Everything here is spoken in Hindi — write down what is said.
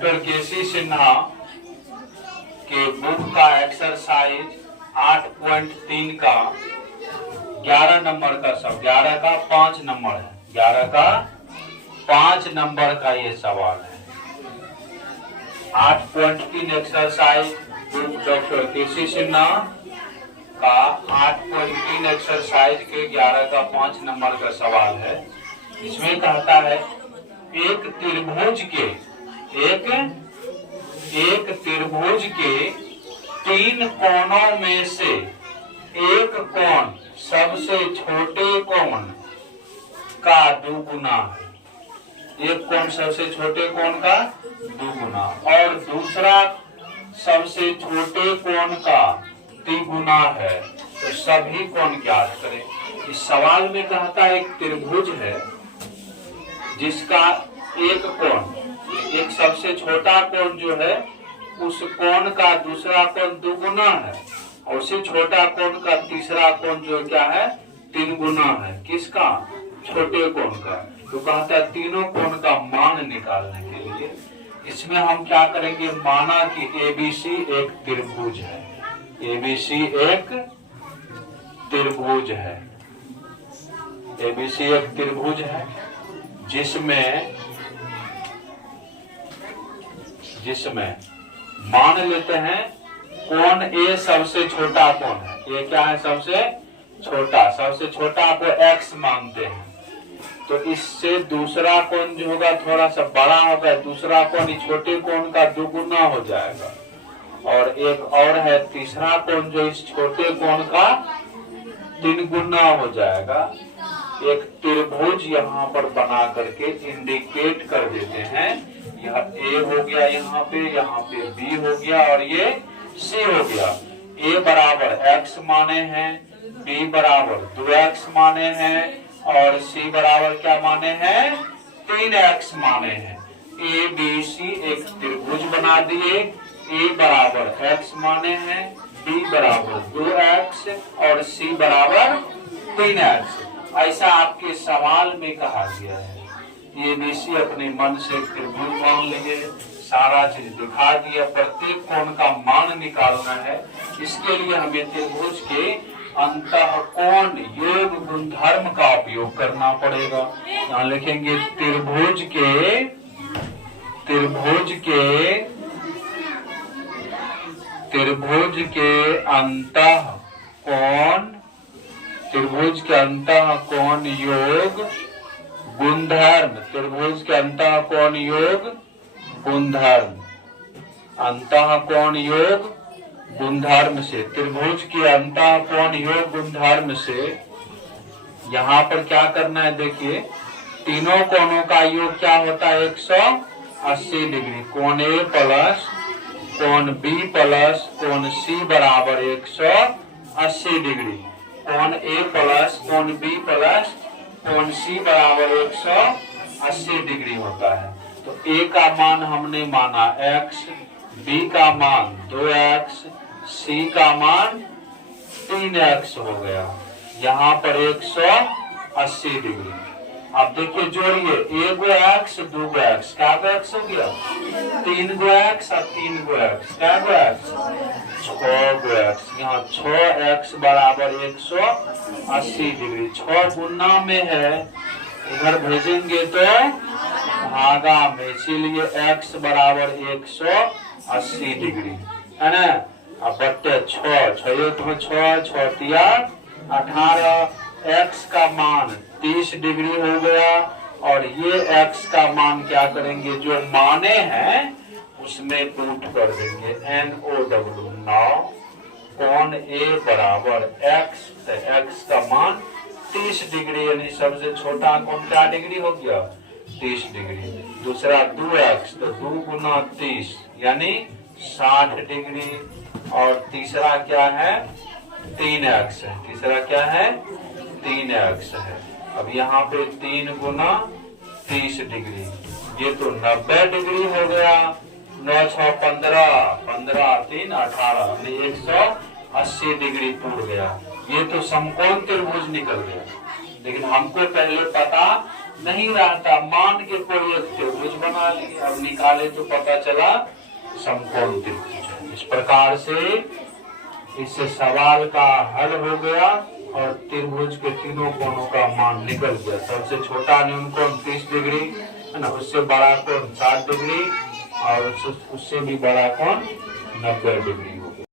डॉक्टर केसी सिन्हा के बुक का एक्सरसाइज 8.3 का 11 नंबर का सब 11 का 5 नंबर है। 11 का 5 नंबर का ये सवाल है। 8.3 एक्सरसाइज बुक डॉक्टर केसी सिन्हा का 8.3 एक्सरसाइज के 11 का 5 नंबर का सवाल है। इसमें कहता है एक त्रिभुज के 3 कोणों में से एक कोण सबसे छोटे कोण का दुगुना है। एक कोण सबसे छोटे कोण का दुगुना और दूसरा सबसे छोटे कोण का तिगुना है। तो सभी कोण ज्ञात करें। इस सवाल में कहता है एक त्रिभुज है जिसका एक कोण, एक सबसे छोटा कोण जो है उस कोण का दूसरा कोण दुगुना है और उससे छोटा कोण का तीसरा कोण जो क्या है 3 गुना है। किसका? छोटे कोण का। तो कहता है तीनों कोण का मान निकालने के लिए इसमें हम क्या करेंगे, माना कि एबीसी एक त्रिभुज है। एबीसी एक त्रिभुज है। एबीसी एक त्रिभुज है जिसमें मान लेते हैं कोण ए सबसे छोटा कोण है। ये क्या है? सबसे छोटा को x मानते हैं। तो इससे दूसरा कोण जो होगा थोड़ा सा बड़ा होगा, दूसरा कोण छोटे कोण का दुगुना हो जाएगा। और एक और है तीसरा कोण जो इस छोटे कोण का 3 गुना हो जाएगा। एक त्रिभुज यहाँ पर बना करके इंडिकेट कर देते हैं। यह ए हो गया, यहाँ पे बी हो गया और ये सी हो गया। ए बराबर x माने हैं, बी बराबर 2x माने हैं और सी बराबर क्या माने हैं 3x माने हैं। ए बी सी एक त्रिभुज बना दिए। ए बराबर x माने हैं, बी बराबर 2x और सी बराबर 3x। ऐसा आपके सवाल में कहा गया है। ये बीसी अपने मन से त्रिभुज मान लिए, सारा चीज दिखा दिया, प्रत्येक कोण का मान निकालना है। इसके लिए हमें त्रिभुज के अंतःकोण योग गुणधर्म का उपयोग करना पड़ेगा। यहाँ लिखेंगे त्रिभुज के अंतःकोण योग गुणधर्म। त्रिभुज के अंतःकोण योग गुणधर्म। अंतःकोण योग गुणधर्म से, त्रिभुज के अंतःकोण योग गुणधर्म से यहाँ पर क्या करना है, देखिए तीनों कोणों का योग क्या होता है 180 डिग्री। कोण ए प्लस कोण बी प्लस कोण सी बराबर 180 डिग्री। कोण ए प्लस कोण बी प्लस कोण सी बराबर 180 डिग्री होता है। तो ए का मान हमने माना x, बी का मान 2x, सी का मान 3x हो गया। यहाँ पर 180 डिग्री। अब देखिए जोड़िए, 1 गो x 2 गो x, क्या गो x हो गया 3 गो x और 3 गो x, क्या गो x 6 गो x। यहाँ 6x बराबर 180 डिग्री। 6 गुना में है, इधर भेजेंगे तो भागा में, इसीलिए x बराबर 180 डिग्री है ना। अब बट्टे 6 तिया 18, x का मान 30 डिग्री हो गया और ये x का मान क्या करेंगे, जो माने हैं उसमें पुट कर देंगे NOW। 9 कोण A बराबर x, तो x का मान 30 डिग्री, यानी सबसे छोटा कोण क्या डिग्री हो गया 30 डिग्री। दूसरा 2x, तो 2 गुना 30 यानी 60 डिग्री। और तीसरा क्या है 3x है। तीसरा क्या है 3x है। अब यहाँ पे 3 गुना 30 डिग्री, ये तो 90 डिग्री हो गया। 9 6 15, 15 3 18, 180 डिग्री टूट गया। ये तो समकोण त्रिभुज निकल गया। लेकिन हमको पहले पता नहीं रहता, मान के कोई एक त्रिभुज बना लिया, अब निकाले तो पता चला समकोण त्रिभुज है। इस प्रकार से इससे सवाल का हल हो गया और त्रिभुज के तीनों कोणों का मान निकल गया। सबसे छोटा न्यून कोण 30 डिग्री है ना, उससे बड़ा कोण 60 डिग्री और उससे भी बड़ा कोण 90 डिग्री।